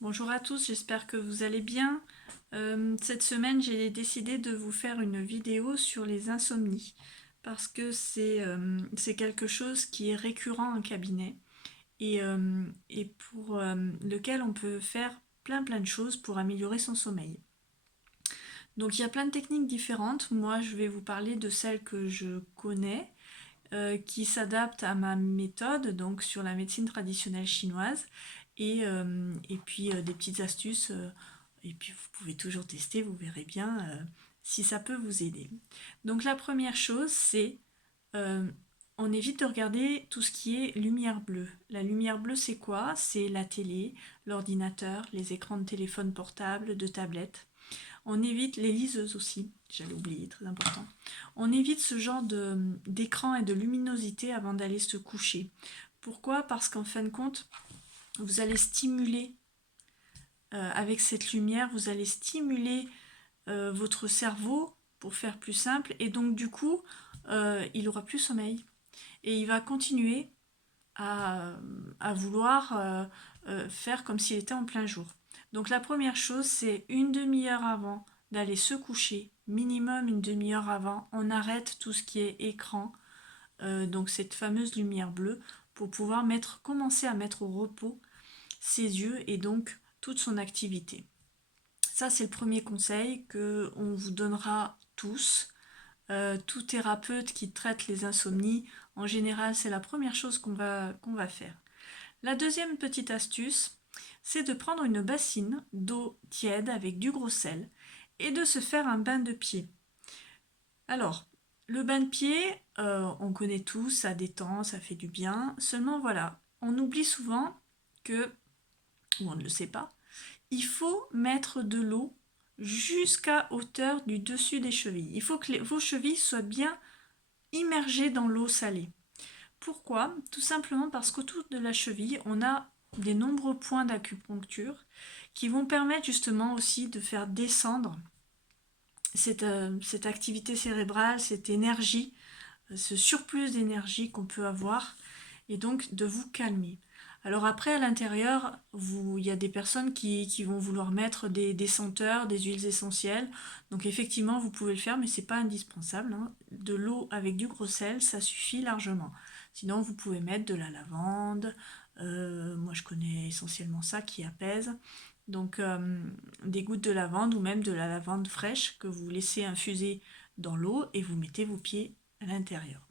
Bonjour à tous, j'espère que vous allez bien. Cette semaine, j'ai décidé de vous faire une vidéo sur les insomnies parce que c'est quelque chose qui est récurrent en cabinet et pour lequel on peut faire plein de choses pour améliorer son sommeil. Donc il y a plein de techniques différentes. Moi, je vais vous parler de celles que je connais qui s'adaptent à ma méthode, donc sur la médecine traditionnelle chinoise, et puis des petites astuces, et puis vous pouvez toujours tester, vous verrez bien si ça peut vous aider. Donc la première chose, c'est euh, on évite de regarder tout ce qui est lumière bleue. La lumière bleue, c'est quoi? C'est la télé, l'ordinateur, les écrans de téléphone portable, de tablette. On évite les liseuses aussi, j'allais oublier, très important. On évite ce genre d'écran et de luminosité avant d'aller se coucher. Pourquoi? Parce qu'en fin de compte, vous allez stimuler, avec cette lumière, vous allez stimuler votre cerveau, pour faire plus simple, et donc du coup, il aura plus sommeil. Et il va continuer à, à vouloir faire comme s'il était en plein jour. Donc la première chose, c'est une demi-heure avant d'aller se coucher, minimum une demi-heure avant, on arrête tout ce qui est écran, donc cette fameuse lumière bleue, pour pouvoir commencer à mettre au repos ses yeux et donc toute son activité. Ça, c'est le premier conseil que on vous donnera tous. Tout thérapeute qui traite les insomnies, en général, c'est la première chose qu'on va faire. La deuxième petite astuce, c'est de prendre une bassine d'eau tiède avec du gros sel et de se faire un bain de pied. Alors, le bain de pied, on connaît tous, ça détend, ça fait du bien. Seulement voilà, on oublie souvent que, ou on ne le sait pas, il faut mettre de l'eau jusqu'à hauteur du dessus des chevilles. Il faut que vos chevilles soient bien immergées dans l'eau salée. Pourquoi? Tout simplement parce qu'autour de la cheville, on a des nombreux points d'acupuncture qui vont permettre justement aussi de faire descendre cette activité cérébrale, cette énergie, ce surplus d'énergie qu'on peut avoir, et donc de vous calmer. Alors après, à l'intérieur, il y a des personnes qui vont vouloir mettre des senteurs, des huiles essentielles. Donc effectivement, vous pouvez le faire, mais c'est pas indispensable, hein. De l'eau avec du gros sel, ça suffit largement. Sinon, vous pouvez mettre de la lavande. Moi, je connais essentiellement ça qui apaise. Donc des gouttes de lavande ou même de la lavande fraîche que vous laissez infuser dans l'eau et vous mettez vos pieds à l'intérieur.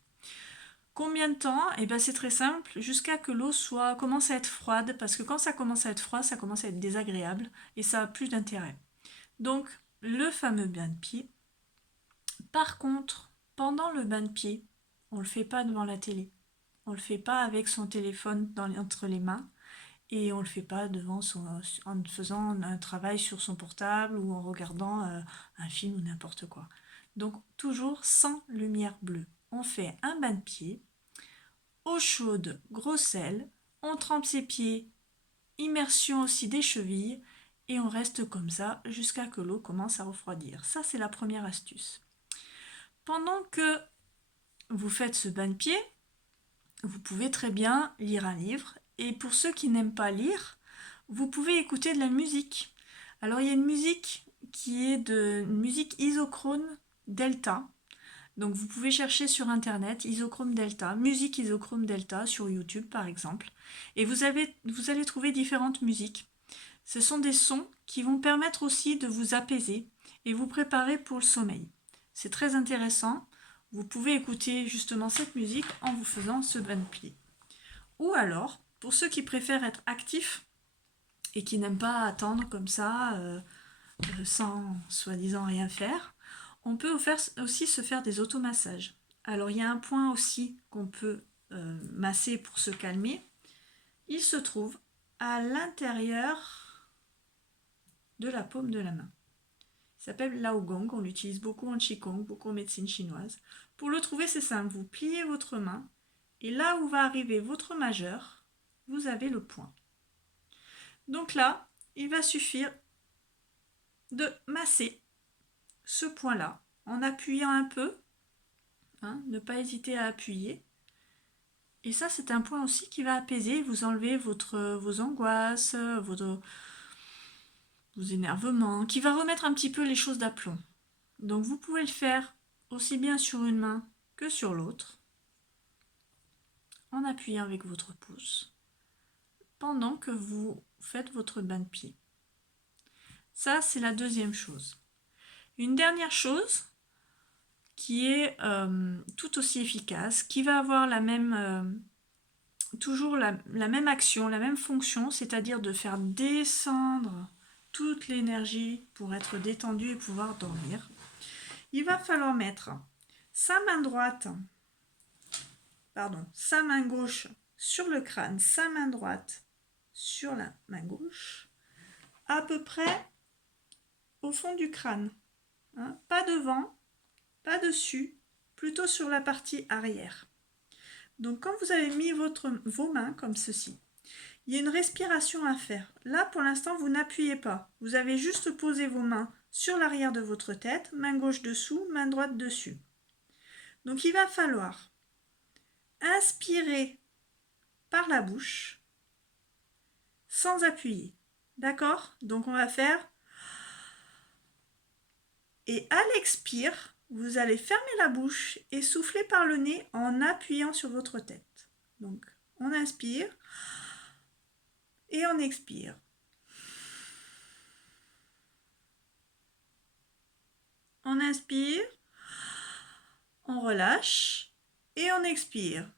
Combien de temps? Eh bien c'est très simple, jusqu'à que l'eau commence à être froide, parce que quand ça commence à être froid, ça commence à être désagréable et ça a plus d'intérêt. Donc le fameux bain de pied. Par contre, pendant le bain de pied, on ne le fait pas devant la télé. On ne le fait pas avec son téléphone entre les mains et on ne le fait pas en faisant un travail sur son portable ou en regardant un film ou n'importe quoi. Donc toujours sans lumière bleue. On fait un bain de pied eau chaude, gros sel, on trempe ses pieds, immersion aussi des chevilles, et on reste comme ça jusqu'à que l'eau commence à refroidir. Ça, c'est la première astuce. Pendant que vous faites ce bain de pied, vous pouvez très bien lire un livre, et pour ceux qui n'aiment pas lire, vous pouvez écouter de la musique. Alors, il y a une musique qui est une musique isochrone delta. Donc vous pouvez chercher sur internet isochrome delta, musique isochrome delta sur YouTube par exemple, et vous allez trouver différentes musiques. Ce sont des sons qui vont permettre aussi de vous apaiser et vous préparer pour le sommeil. C'est très intéressant. Vous pouvez écouter justement cette musique en vous faisant ce bain de pied. Ou alors, pour ceux qui préfèrent être actifs et qui n'aiment pas attendre comme ça, sans soi-disant rien faire, on peut aussi se faire des automassages. Alors il y a un point aussi qu'on peut masser pour se calmer. Il se trouve à l'intérieur de la paume de la main. Il s'appelle Laogong, on l'utilise beaucoup en Qigong, beaucoup en médecine chinoise. Pour le trouver, c'est simple, vous pliez votre main et là où va arriver votre majeur, vous avez le point. Donc là, il va suffire de masser ce point-là en appuyant un peu, hein, ne pas hésiter à appuyer. Et ça, c'est un point aussi qui va apaiser, vous enlever vos angoisses, vos énervements, qui va remettre un petit peu les choses d'aplomb. Donc vous pouvez le faire aussi bien sur une main que sur l'autre, en appuyant avec votre pouce, pendant que vous faites votre bain de pied. Ça, c'est la deuxième chose. Une dernière chose qui est tout aussi efficace, qui va avoir la même, toujours la même action, la même fonction, c'est-à-dire de faire descendre toute l'énergie pour être détendu et pouvoir dormir. Il va falloir mettre sa main droite, sa main gauche sur le crâne, sa main droite sur la main gauche, à peu près au fond du crâne. Hein, pas devant, pas dessus, plutôt sur la partie arrière. Donc quand vous avez mis vos mains comme ceci, il y a une respiration à faire. Là, pour l'instant, vous n'appuyez pas. Vous avez juste posé vos mains sur l'arrière de votre tête, main gauche dessous, main droite dessus. Donc il va falloir inspirer par la bouche sans appuyer. D'accord? Donc on va faire... Et à l'expire, vous allez fermer la bouche et souffler par le nez en appuyant sur votre tête. Donc on inspire et on expire. On inspire, on relâche et on expire.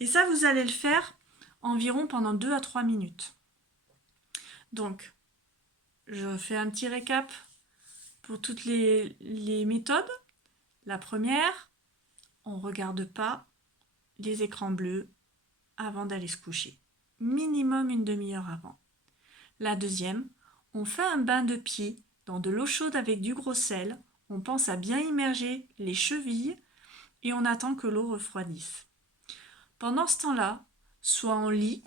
Et ça, vous allez le faire environ pendant 2 à 3 minutes. Donc, je fais un petit récap pour toutes les méthodes. La première, on ne regarde pas les écrans bleus avant d'aller se coucher. Minimum une demi-heure avant. La deuxième, on fait un bain de pied dans de l'eau chaude avec du gros sel. On pense à bien immerger les chevilles et on attend que l'eau refroidisse. Pendant ce temps-là, soit on lit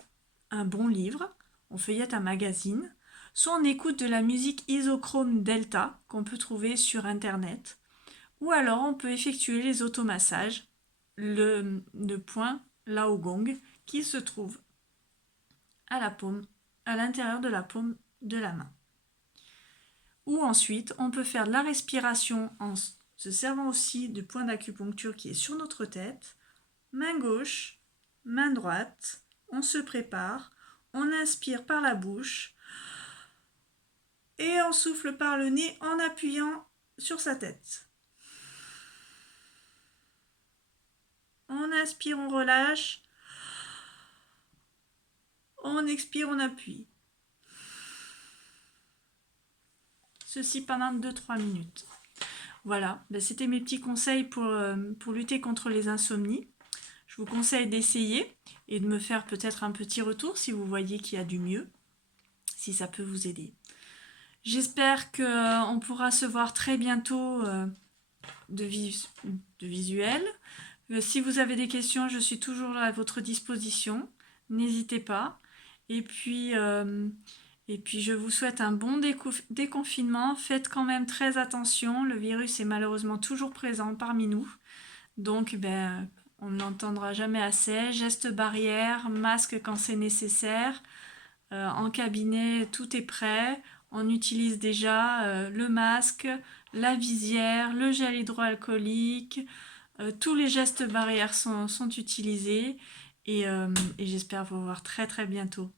un bon livre, on feuillette un magazine, soit on écoute de la musique isochrone delta qu'on peut trouver sur internet, ou alors on peut effectuer les automassages, le point Lao Gong qui se trouve à l'intérieur de la paume de la main. Ou ensuite, on peut faire de la respiration en se servant aussi du point d'acupuncture qui est sur notre tête, main gauche, main droite, on se prépare, on inspire par la bouche et on souffle par le nez en appuyant sur sa tête. On inspire, on relâche, on expire, on appuie. Ceci pendant 2-3 minutes. Voilà, c'était mes petits conseils pour lutter contre les insomnies. Je vous conseille d'essayer et de me faire peut-être un petit retour si vous voyez qu'il y a du mieux, si ça peut vous aider. J'espère qu'on pourra se voir très bientôt de visuel. Si vous avez des questions, je suis toujours à votre disposition. N'hésitez pas. Et puis je vous souhaite un bon déconfinement. Faites quand même très attention. Le virus est malheureusement toujours présent parmi nous. Donc, on ne l'entendra jamais assez. Gestes barrières, masque quand c'est nécessaire. En cabinet, tout est prêt. On utilise déjà le masque, la visière, le gel hydroalcoolique. Tous les gestes barrières sont utilisés. Et j'espère vous voir très très bientôt.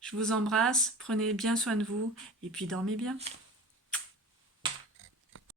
Je vous embrasse, prenez bien soin de vous et puis dormez bien.